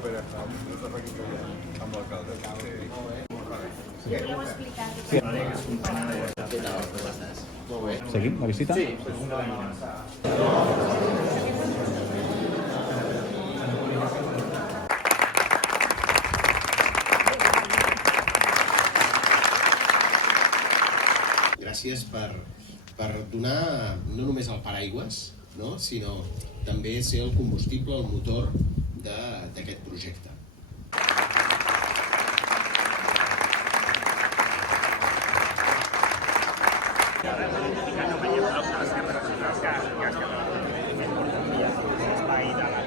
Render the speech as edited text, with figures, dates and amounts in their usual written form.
amb l'alcalde. Podríeu explicar Seguim la visita? Sí. Gràcies per donar no només el paraigües, no? Sinó també ser el combustible, el motor d'aquest projecte. Espai de la